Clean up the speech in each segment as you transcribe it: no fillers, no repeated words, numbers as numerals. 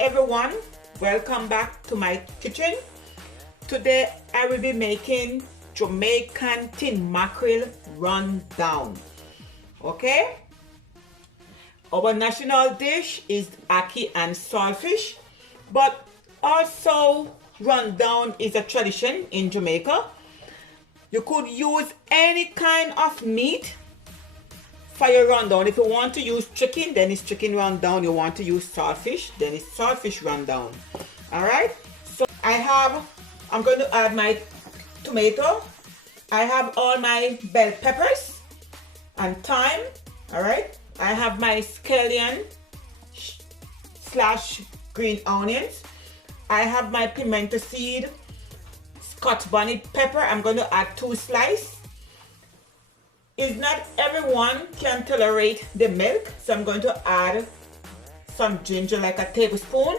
everyone, welcome back to my kitchen. Today I will be making Jamaican tin mackerel rundown. Okay, our national dish is ackee and saltfish, but also rundown is a tradition in Jamaica. You could use any kind of meat for your rundown. If you want to use chicken, then it's chicken rundown. You want to use saltfish, then it's saltfish rundown. All right, so I'm going to add my tomato. I have all my bell peppers and thyme. All right, I have my scallion / green onions. I have my pimento seed, scotch bonnet pepper. I'm going to add 2 slices. Is not everyone can tolerate the milk, so I'm going to add some ginger, like a tablespoon,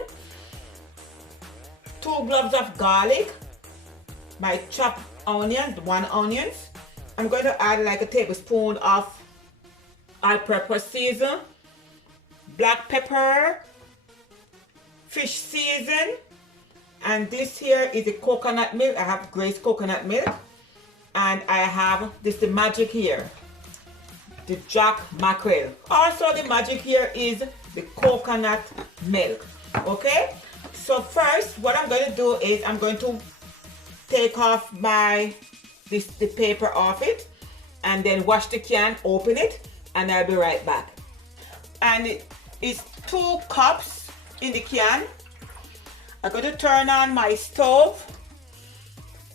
2 cloves of garlic, my chopped onions, 1 onion. I'm going to add like a tablespoon of all-purpose season, black pepper, fish season, and this here is the coconut milk. I have Grace coconut milk. And I have this, the magic here, the jack mackerel. Also the magic here is the coconut milk. Okay, so first what I'm going to do is I'm going to take off the paper off it, and then wash the can, open it, and I'll be right back. And it is 2 cups in the can. I'm going to turn on my stove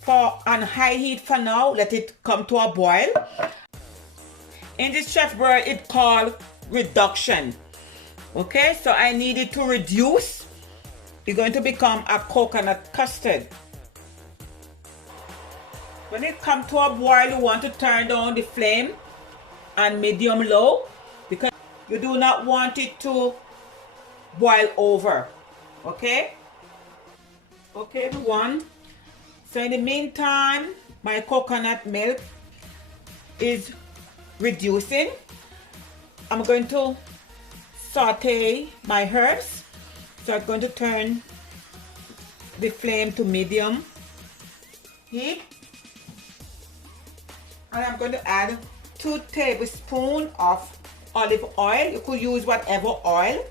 on high heat for now. Let it come to a boil. In this chef world, it's called reduction. Okay, so I need it to reduce. It's going to become a coconut custard. When it comes to a boil, you want to turn down the flame on medium low, because you do not want it to boil over. Okay, everyone. So in the meantime, my coconut milk is reducing. I'm going to saute my herbs. So I'm going to turn the flame to medium heat. And I'm going to add 2 tablespoons of olive oil. You could use whatever oil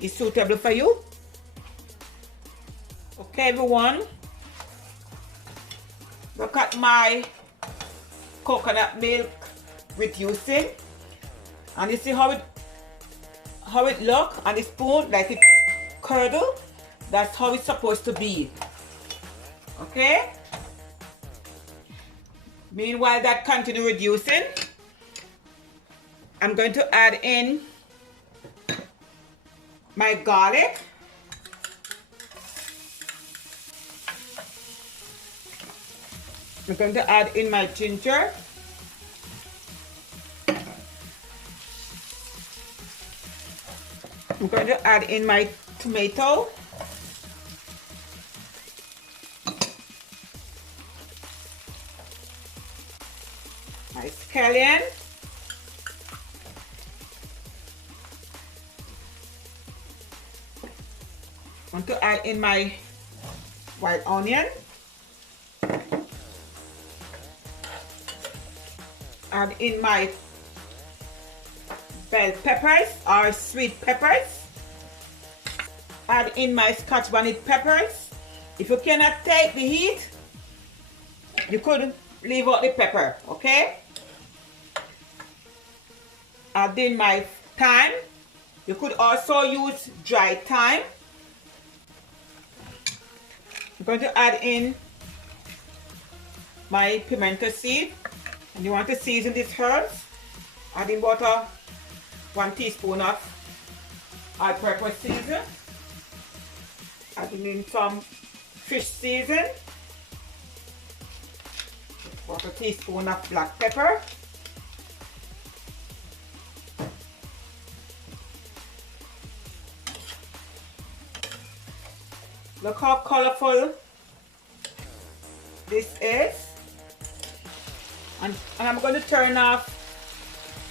is suitable for you. Okay, everyone. Look at my coconut milk reducing, and you see how it look on the spoon, like it curdle. That's how it's supposed to be. Okay, meanwhile that continue reducing, I'm going to add in my garlic. I'm going to add in my ginger. I'm going to add in my tomato. My scallion. I'm going to add in my white onion. Add in my bell peppers or sweet peppers. Add in my scotch bonnet peppers. If you cannot take the heat, you could leave out the pepper. Okay, add in my thyme. You could also use dry thyme. I'm going to add in my pimento seed. And you want to season these herbs. Add in about 1 teaspoon of all-purpose season. Adding in some fish season. About 1 teaspoon of black pepper. Look how colorful this is. And I'm going to turn off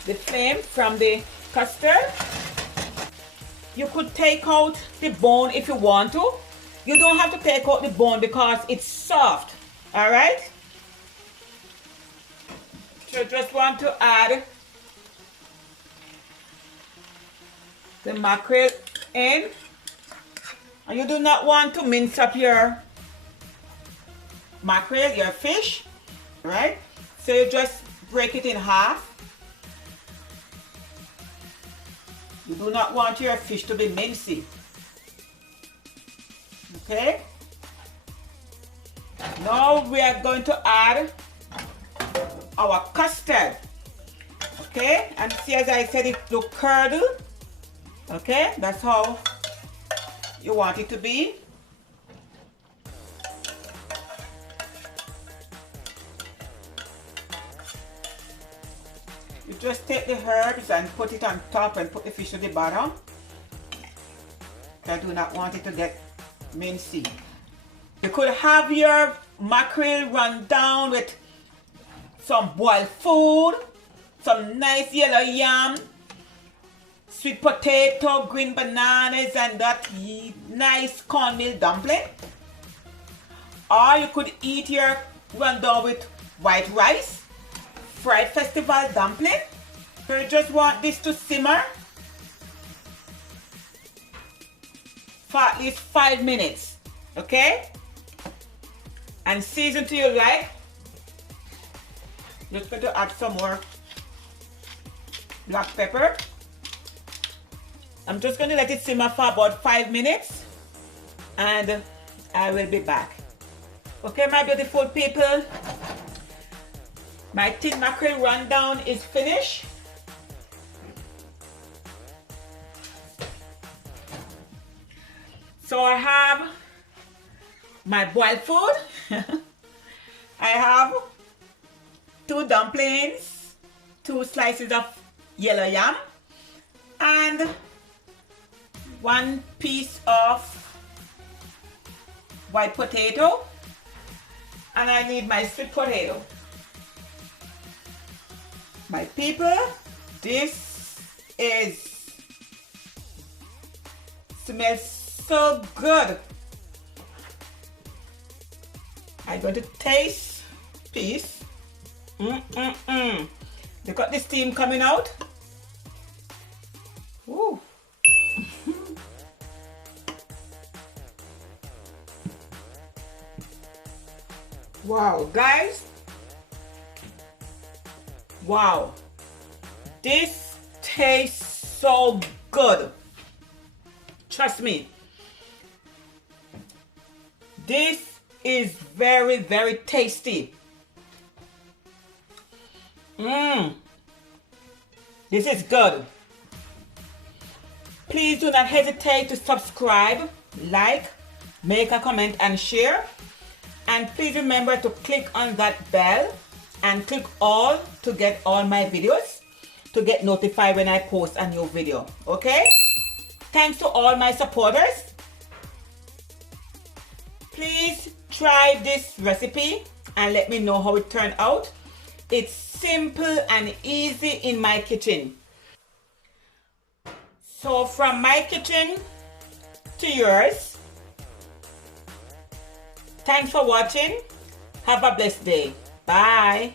the flame from the custard. You could take out the bone if you want to. You don't have to take out the bone because it's soft. All right? So just want to add the mackerel in. And you do not want to mince up your mackerel, your fish, right? So you just break it in half. You do not want your fish to be mincy. Okay? Now we are going to add our custard. Okay? And see, as I said, it look curdle. Okay? That's how you want it to be. You just take the herbs and put it on top and put the fish at the bottom. I do not want it to get mincy. You could have your mackerel run down with some boiled food, some nice yellow yam, sweet potato, green bananas, and that nice cornmeal dumpling. Or you could eat your rundown with white rice, fried festival dumpling. So you just want this to simmer for at least 5 minutes, okay? And season to your like. Just going to add some more black pepper. I'm just going to let it simmer for about 5 minutes and I will be back. Okay, my beautiful people, my tin mackerel rundown is finished. So I have my boiled food. I have 2 dumplings, 2 slices of yellow yam, and 1 piece of white potato, and I need my sweet potato. My people, this smells so good. I'm going to taste piece. Look at the steam coming out. Ooh. Wow, guys. Wow. This tastes so good. Trust me. This is very, very tasty. This is good. Please do not hesitate to subscribe, like, make a comment and share. And please remember to click on that bell and click all to get all my videos, to get notified when I post a new video. Okay? Thanks to all my supporters. Please try this recipe and let me know how it turned out. It's simple and easy in my kitchen. So from my kitchen to yours. Thanks for watching. Have a blessed day. Bye.